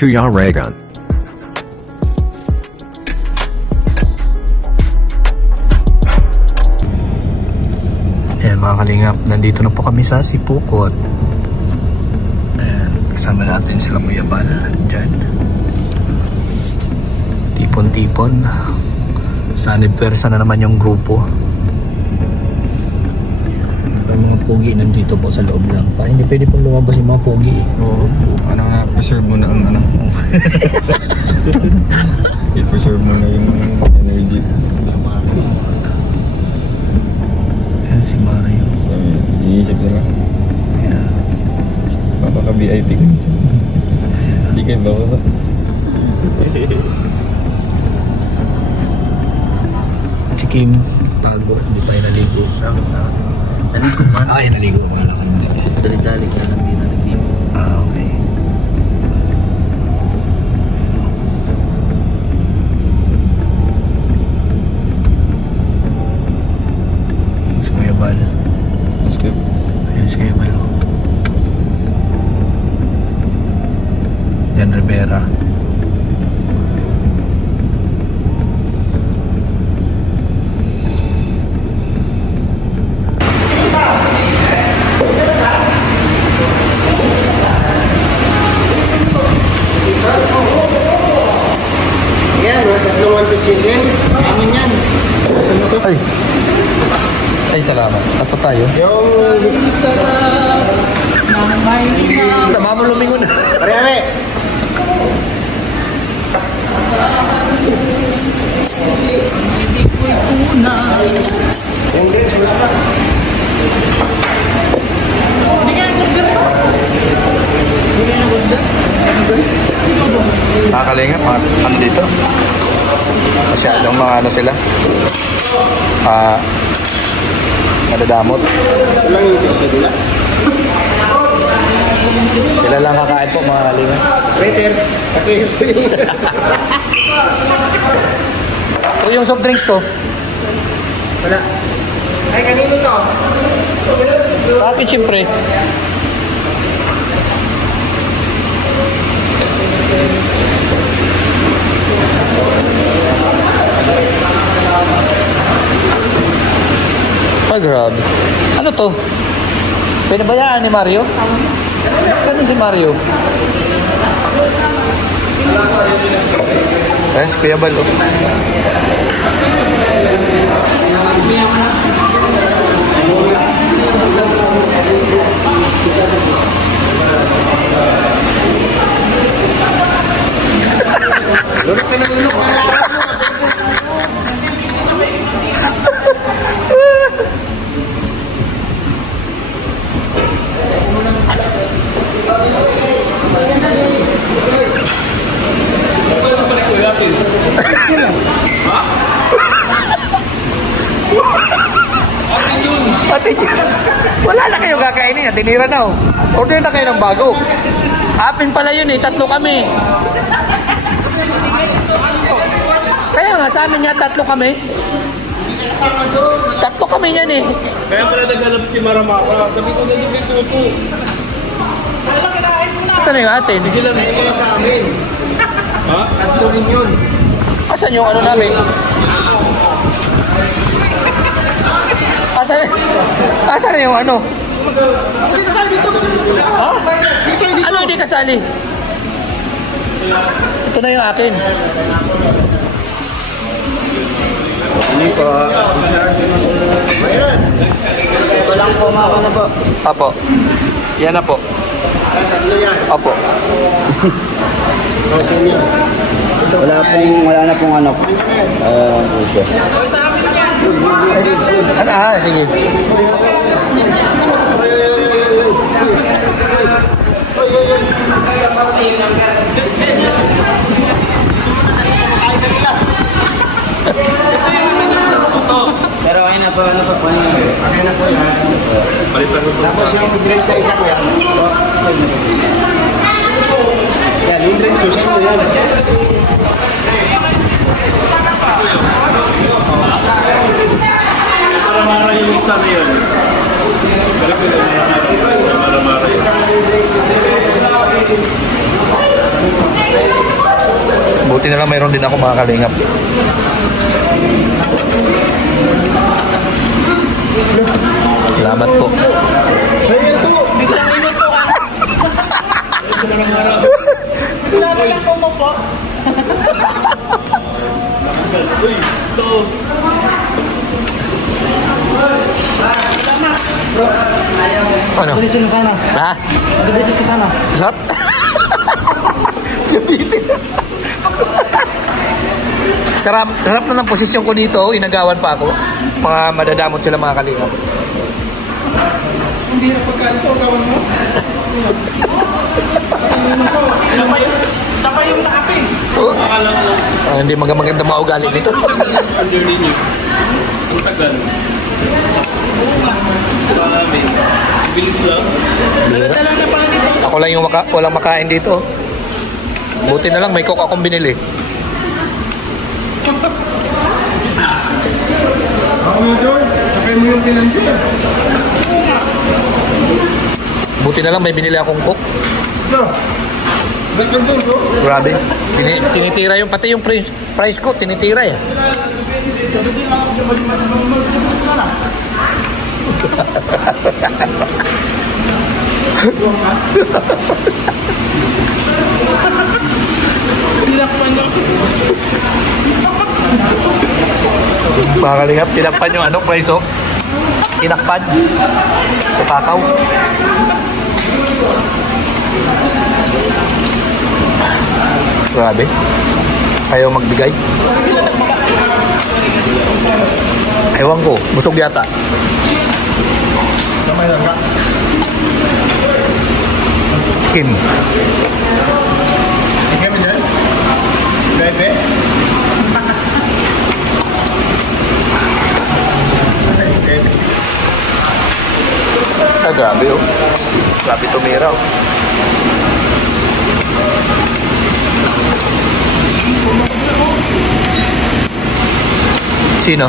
Kuya Raygun. Ayan mga kalingap, nandito na po kami sa Sipukot. Ayan, kasama natin sila Kuya Bal dyan. Tipon-tipon. Sa aniversa na naman yung grupo. Yung mga pogi nandito po sa loob lang. Hindi pwede pong lumabas yung mga pogi eh. Oo. Ano nga, preserve mo na ang ano. I-preserve mo na yung energy. Ayan si Mario. So, iisip sila. Ayan. Mapaka-VIP ka nito. Hindi kayo bababa. Si Kim, tago. Hindi pa yung naligo. Naligo man. Ay, naligo. Wala ka hindi. Dali-dali ka lang din naligo. Ah, okay. Ayan si Kuya Bal. Skip. Ayan si Kuya Bal. Jan Rivera. Ay. Ay, salamat. Ato tayo. Sa mama lumingon. Are-are! Nakakalingap, ano dito? Masyadong mga ano sila. Nadadamot. Sila lang kakain po mga kalingap. Waiter, ako yung sa'yo. O yung soft drinks ko. Wala. Ay, kanino to? Bakit siyempre? Ay, grabe. Ano to? Pinabayaan ni Mario? Ganun si Mario. Ayan si Kuya Bal. Lulok ka ng lulok ng Pati yun. Wala na kayo kakainin yan. Tinira na oh. Order na kayo ng bago. Apin pala yun eh. Tatlo kami. Kaya nga sa amin niya tatlo kami. Tatlo kami yan eh. Kaya pala naghanap si Maramaka. Sabi ko nandun yung tupo. Saan na yung atin? Sige lang, ito na sa amin. Ha? tatlo rin yun. Asan yung ano namin? Asan na yung ano? Hindi kasali dito. Ha? Ano hindi kasali? Ito na yung akin. Ano po? Ito lang po mga ano po. Apo. Yan na po. Tatlo yan. Apo. Wala na pong ano. Puso. Ano sige. Pero ayun na po, ano po? Ayun na po yan. Tapos yung drink sa isa ko yan. Yan, yung drink susan ko yan. Para mara yung isa na yun. Buti na lang mayroon din ako mga kalingap. Salamat po. Biglang inupo ka. Wala na lang pumupo. Uy, ito. Ano? Diretso na sana. Ha? Diretso ka sana. Sarap? Diabetes. Sarap na ng posisyon ko dito. Inagawan pa ako. Mga madadamot sila mga kalingap. Hindi na pagkain ko, gawan mo. Saka yung nakape. Oh. Hindi maganda mga ugali nito. Under ninyo. Ang tagal. Marami. Bilis lang. Dala-dala na pala nito. Ako lang yung walang makain dito. Buti na lang may coke akong binili. Ako mo, George. Sakay mo yung pinansin. Buti na lang may binili akong coke. No. Ba't kang doon, bro? Grabe. Tinitira yung pati yung price ko. Tinitira eh. Tinakpan niya. Mga kalingap, tinakpan yung ano, price oh. Tinakpan. Sa takaw. Grabe. Ayaw magbigay. Ewan ko, busog yata. Kamay lang ka. Kim. Ikaw mo dyan? Bebe? Ah, grabe oh. Grabe tumira oh. Sino?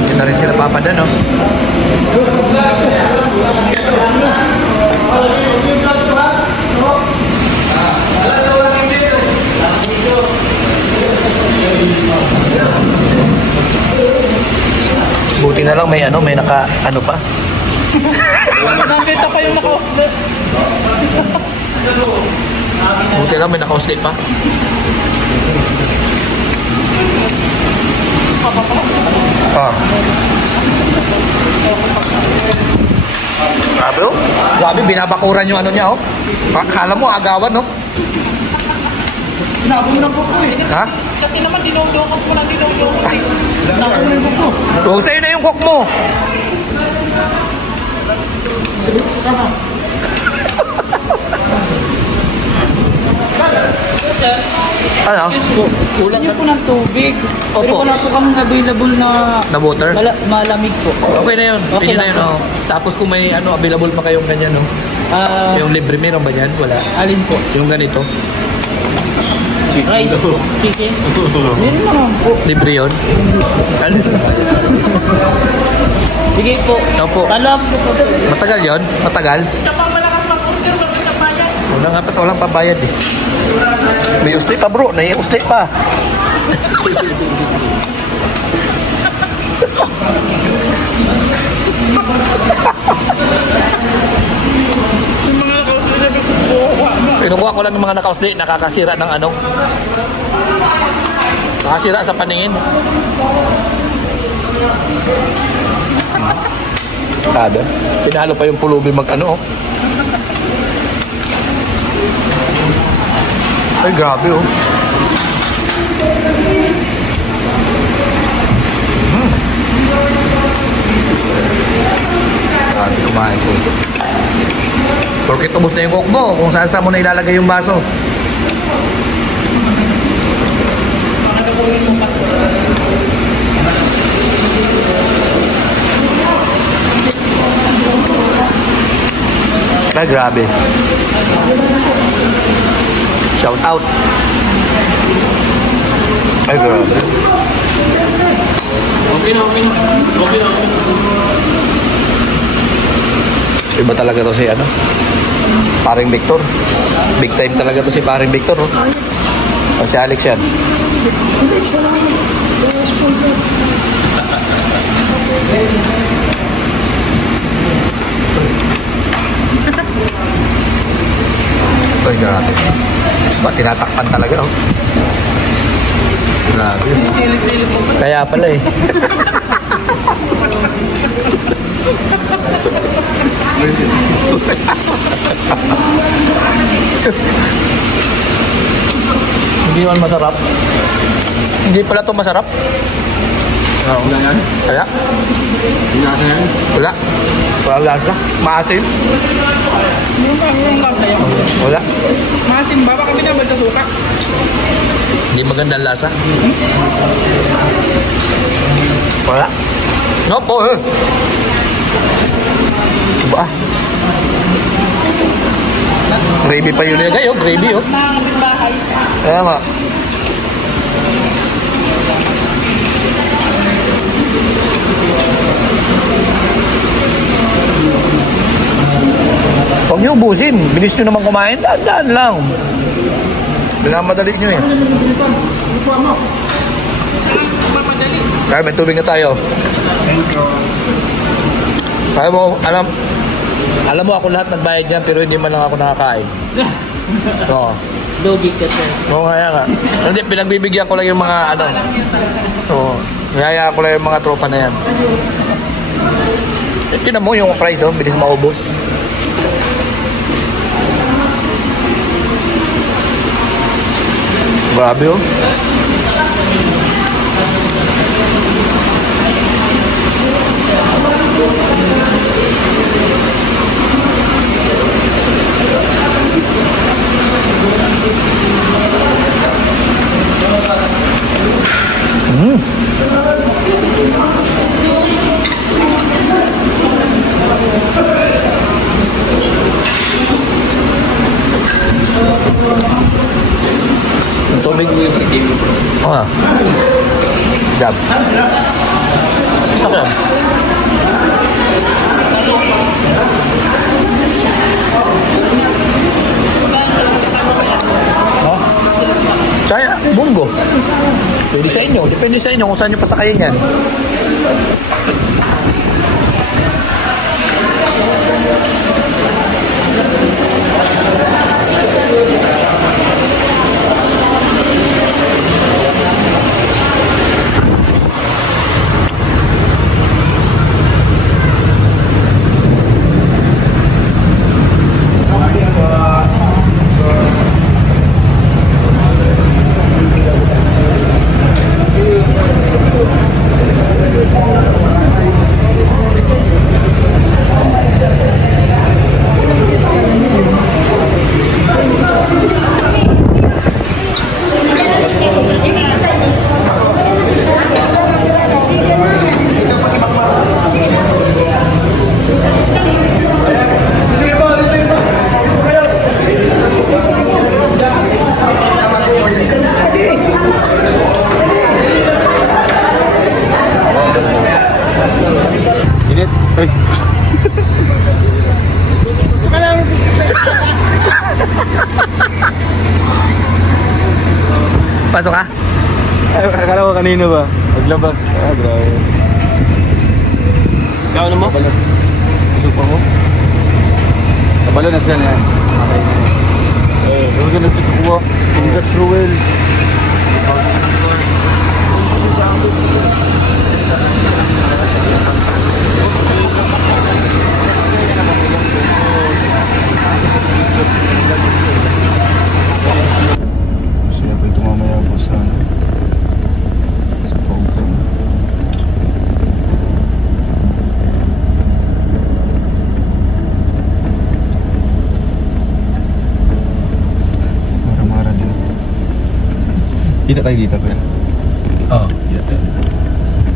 Hindi na rin sila papada, no? Buti na lang may ano, may naka ano pa. Nakita pa yung naka-outlet. Buti lang may naka-usli pa. Ah. Grabe oh. Grabe, binabakuran yung ano niya oh. Kala mo agawan no? Hinabong mo ng buko eh. Ha? Kasi naman dinudukot mo lang dinudukot eh. Hinabong mo yung buko. Kung sa'yo na yung cook mo. Diretso ka na. Ano? Kulang niyo po ng tubig. Opo. Pero wala po kami available na Na water? malamig po. Okay na yun. Okay Pili na lang yun oh. Tapos kung may ano, available pa kayong ganyan oh. Yung libre meron ba yan? Wala. Alin po? Yung ganito. Rice po. Chicken? Meron naman po. Libre yun. Ano? Sige po. Opo. Alam ko po. Matagal yun? Matagal? Sa pamalakas mag-order, wag kita bayad. Wala nga pa, walang pabayad eh. May usli pa bro, usli pa. Yung mga naka-outlet, sabi ko, buwa mo. Kinukuha ko lang ng mga nakausli, nakakasira ng ano. Nakasira sa paningin. Kada. Pinalo pa yung pulubi mag ano oh. Ay, grabe oh. Grabe, kumain ko. Porkit ubos na yung coke mo, kung saan mo na ilalagay yung baso. Ay, grabe. Shout out. Ay, grabe. Okay na, okay na. Okay na, okay na. Iba talaga to si ano? Paring Victor. Big time talaga to si Paring Victor, oh. O si Alex yan. Ay, grabe. Ba, tinatakpan talaga, oh. Grabe. Kaya pala eh. Hindi man masarap. Hindi pala to masarap. Oo. Kaya? Wala. Wala lasa. Maasim. Yung lasa yan. Wala. Matim ba? Baka binabad sa suka. Hindi magandang lasa. Wala. No po eh. Ba? Gravy pa yun nilagay, oh. Gravy, oh. Bahay. Kaya nga. Huwag niyo ubusin. Bilis nyo naman kumain. Daan lang. Binamadali nyo eh. Kaya may tubig na tayo. Kaya mo, alam mo ako lahat nagbayad niyan pero hindi man lang ako nakakain. Oo. Logi ka, sir. Oo, kaya nga. Hindi, pinagbibigyan ko lang yung mga ano. Oo. Kaya ko lang yung mga tropa na yan. Tinan mo yung price, oh. Bilis maubos. Grabe, oh. Tubig mo yung sige mo. Oo. Dab. Sakyan. No? Kaya, bunggo. Pwede sa inyo. Depende sa inyo kung saan nyo pasakayin yan. Pasok ka? Akala ko kanino ba? Maglabas. Ah, grabe. Ikaw ano mo? Pasok pa mo? Kabalo na siya niya. Okay. Huwag ka nagtutukuha. Congrats, Ruel. Siya po ito mamaya po sa program. Mara-mara din. Kita tayo dito, kuya. Oo. Kita tayo.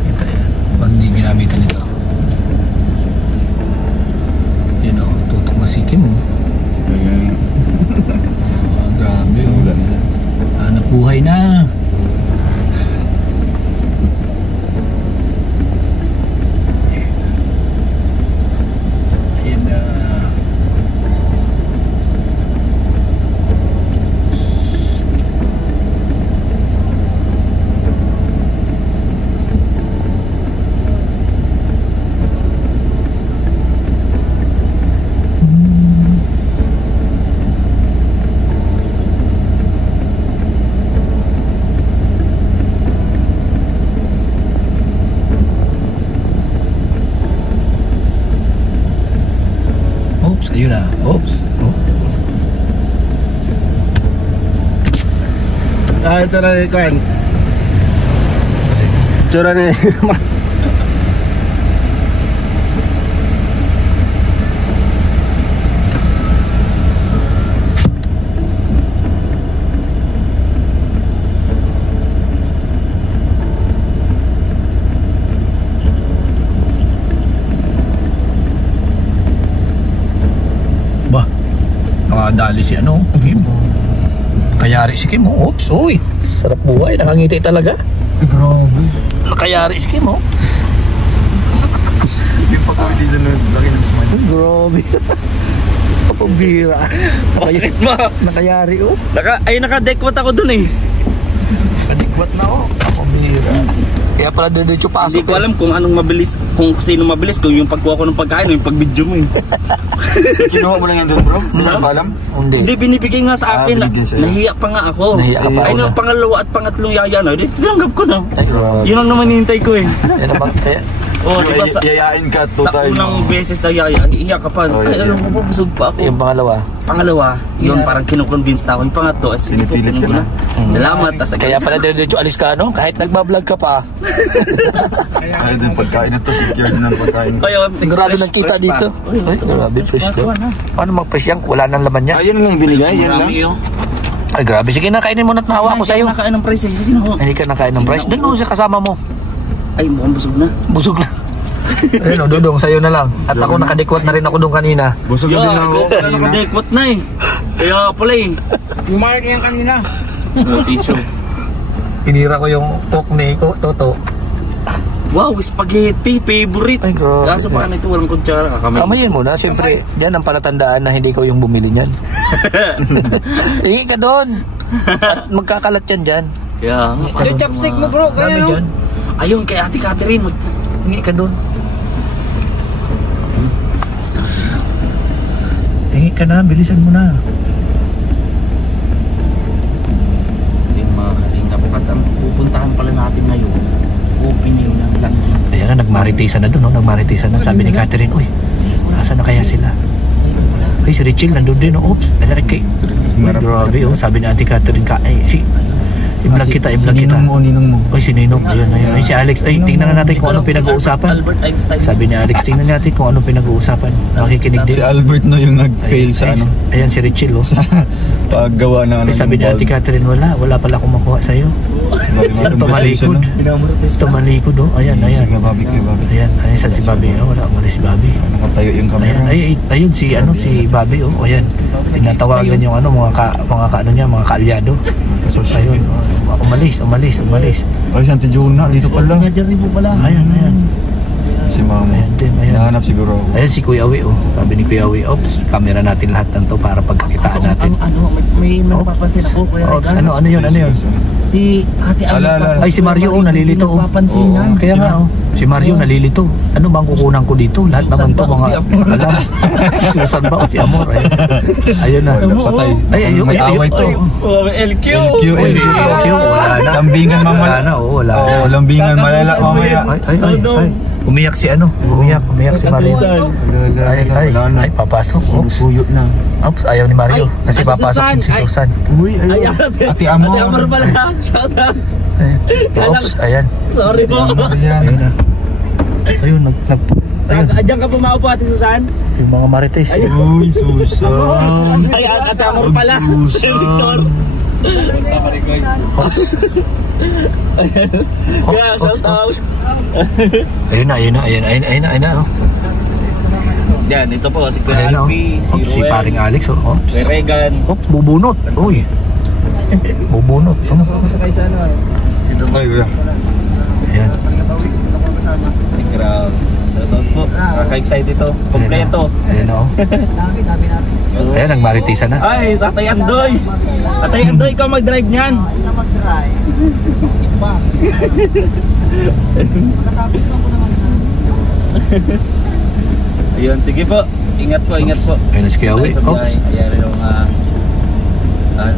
Kita yan. Pag hindi ginamitan nito. Yun o, tutok masikim mo. Sige. Grabe. Simula na yan. Hanap buhay na. ito na rin, Kwan. Tsura ni... Nakadali si ano, Kim. Nakayari si Kim, oh. Oops, uy. Sarap buhay, nakangiti talaga. Grabe. Nakayari si Kim, oh. Hindi pa ko dito na laki ng smile. Grabe. Kapabira. Bakit ba? Nakayari, oh. Naka-dekwat ako dun eh. Kadikwat na, oh. Kapabira. Kaya pala diretso pasok. Hindi ko alam kung anong mabilis, kung sino mabilis, kung yung pagkuha ko ng pagkain o yung pag-video mo eh. Kinuha mo lang yan doon, bro? Hindi mo pa alam? Hindi. Hindi, binibigay nga sa akin. binigyan sa'yo. Nahiya pa nga ako. Nahiya ka pa, Ay, una. nung pangalawa at pangatlong yaya na, tinanggap ko na. Ay, grabe. Yun ang naman hinintay ko eh. Yan naman, kaya. Oh, di ba sa Yayain ka 2 times. unang beses na yaya, iiyak ka pa. Oh, Ay, yeah. alam mo pa, busog pa ako. Yung pangalawa. Pangalawa, yun parang kinukonvince na ako. Yung pangatlo, ay sige po, Pinipilit ka kunin ko na. Salamat. Tas, Kaya pala diretso alis ka, no? Kahit nagbablog ka pa. Kaya din pagkain na to, secured ng pagkain. Kaya, Sigurado fresh, nagkita fresh pa. dito. Ay, grabe, fresh daw. Paano mag-fresh yan? Wala nang laman niya. Ayun lang binigay, yan lang. Marami yun. Ay, grabe. Sige na, kainin mo na't nahawa ko sa'yo. Nakain ng price eh. Sige na ho. Hindi ka nakain ng price. Doon mo siya kasama mo. Ay, mukhang busog na. Busog na. Ayun o, Dudong, sa'yo na lang. At ako nakadikwat na rin ako doon kanina. Busog na din ako. Kaya nakadekwat na eh. Kaya pala eh. Umark yan kanina. Tissue. Inira ko yung pork ni Toto. Wow, spaghetti, favorite. Ay, grabe. Kaso pa ito, walang kutsara. Kamayin mo na. Siyempre, diyan ang palatandaan na hindi ko yung bumili niyan. Hingi ka doon. At magkakalat yan dyan. Kaya, Yung chopstick mo bro, Dami kaya dyan. ayun, kay Ate Catherine. Hingi ka doon. Hingi ka na. Bilisan mo na. Yung mga kalingap. At ang pupuntahan pala natin ngayon, open yun lang lang. Ayan na, nagmaritisa na doon. No? Nagmaritisa na. Sabi ni Catherine, uy, nasa na kaya sila? Ay, si Richel, nandun din. Oh. Oops, kay. Grabe, oh. Sabi ni Ate Catherine, i-vlog kita, i-vlog kita. Ninong mo. Ay, si Ninong, ayun. Ay, si Alex, ay, tingnan nga natin kung anong pinag-uusapan. Albert Einstein. Sabi ni Alex, tingnan natin kung anong pinag-uusapan. Makikinig din. Si Albert no yung nag-fail sa ano. Ayan, si Richel, oh. Paggawa ng ano. Ay, sabi ni Ate Catherine, wala pala akong makuha sa'yo. Tumalikod. Tumalikod, oh. Ayan, ayan. Sige, Bobby, kay Bobby. Ayan, ayan, sa si Bobby. Oh, wala si Bobby. Nakatayo yung camera. Ayan, ayun si Bobby, oh. Ayan. Tinatawagan yung ano, mga kaalyado. Ayun, oh. Umalis. Ay, si Auntie Jonah, dito pala. Medyo po pala. Ayan. Si Mama. Ayan din, ayan. Nahanap siguro ako. Ayan si Kuya Awi, oh. Sabi ni Kuya Awi, oops, camera natin lahat ng to para pagkakitaan natin. May napapansin ako, Kuya Oops, Regan. ano yun? Si Ate Ala. Ay, si Mario, oh, nalilito, oh. Napapansinan. Kaya nga, oh. Si Mario nalilito. Ano bang kukunan ko dito? Lahat naman to mga alam. Si Susan ba o si Amor? Ayun na. Patay. Ayun. May away to. LQ. LQ. Wala na. Lambingan Wala mamaya. na, oh, wala na. Oo, lambingan malala mamaya. Ay. Umiyak si ano? Umiyak si Mario. Ay, papasok. Oops. Sinusuyot na. Oops, ayaw ni Mario. Kasi papasok si Susan. Uy, ayun. Ate Amor. Ate Amor pala. Shout out. Oops, ayan. Sorry po. Ayun na. Ayun, ayun. Diyan ka pumaupo, Ate Susan? Yung mga marites. Uy, Susan. Ay, Ate Amor pala. Victor. Oops. Yeah, shout out. Ayun na. Oh. Yan, ito po, si Kuya Ayun, oh. Alpi, si Oops, si Ruel, paring Alex, oh. Oops. Kuya Regan. Oops, bubunot. Uy. Bubunot. Ano? Ay, kuya. Ayan. Grabe. Shout out po. Kaka-excited ito. Kompleto. Ayan, oh. Ayan, nagmaritisa na. Ay, Tatay Andoy. Tatay Andoy, ikaw mag-drive niyan. Ayun, sige po. Ingat po. Ayun, si Kuya Awi. Sa biyahe. Oops. Ayan yung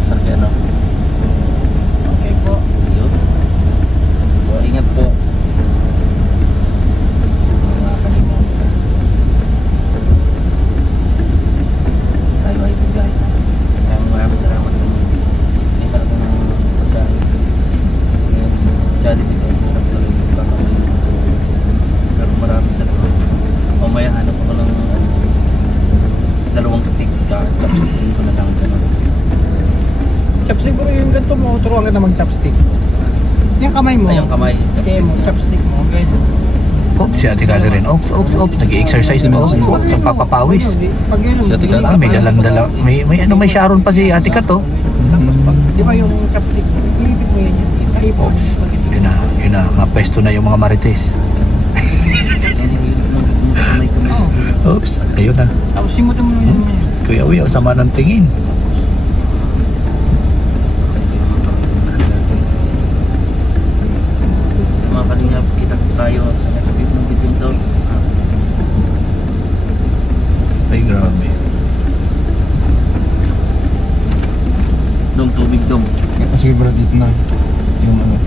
sasakyan, no? Okay po. Ayun. Po, ingat po. Tayo ay bigay. Maraming salamat sa inyo. Isa ng pagkain. yung ganito mo, turuan ka na mag-chopstick. Yung kamay mo. Ay, yung kamay. Kaya mo, chopstick mo. Okay. Oops, si Ate Catherine. Oops. Nag-i-exercise mo. Oops, ang papapawis. Pag yun, Si Ate Kat. May dalang-dala. May Sharon pa si Ate Kat, oh. tapos pag, di ba yung chopstick, iipit mo yan. Iipit. Oops. Yun na. Mapesto na yung mga marites. Oops. Ayun na. Tapos simutin mo yun. Kuya Uy, sama ng tingin. Mga kalingap, kita tayo sa next video to. Ay, grabe. Dong, tubig dong. Sige bro, dito na. Yung ano.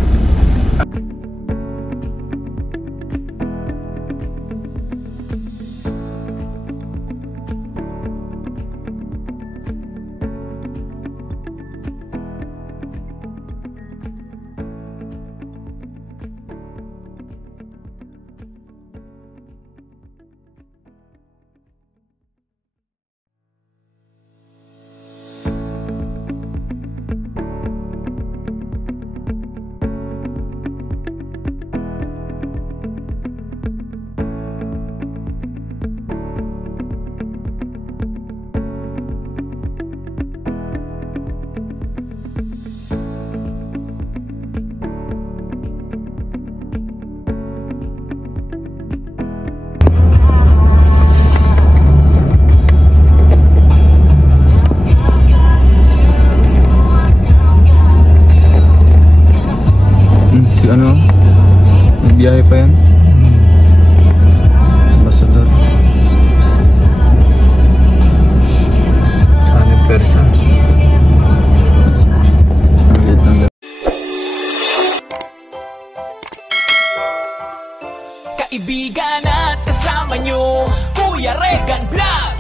Si ano? Nagbiyahe pa yan? Ambassador. Saan yung persa? Ang liit ng Kaibigan at kasama nyo, Kuya Regan Vlog.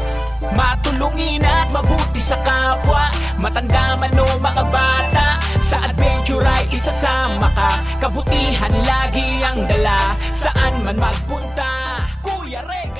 Matulungin at mabuti sa kapwa, matanda man o mga bata. Sa adventure ay isasama ka, kabutihan lagi ang dala. Saan man magpunta, Kuya Regan.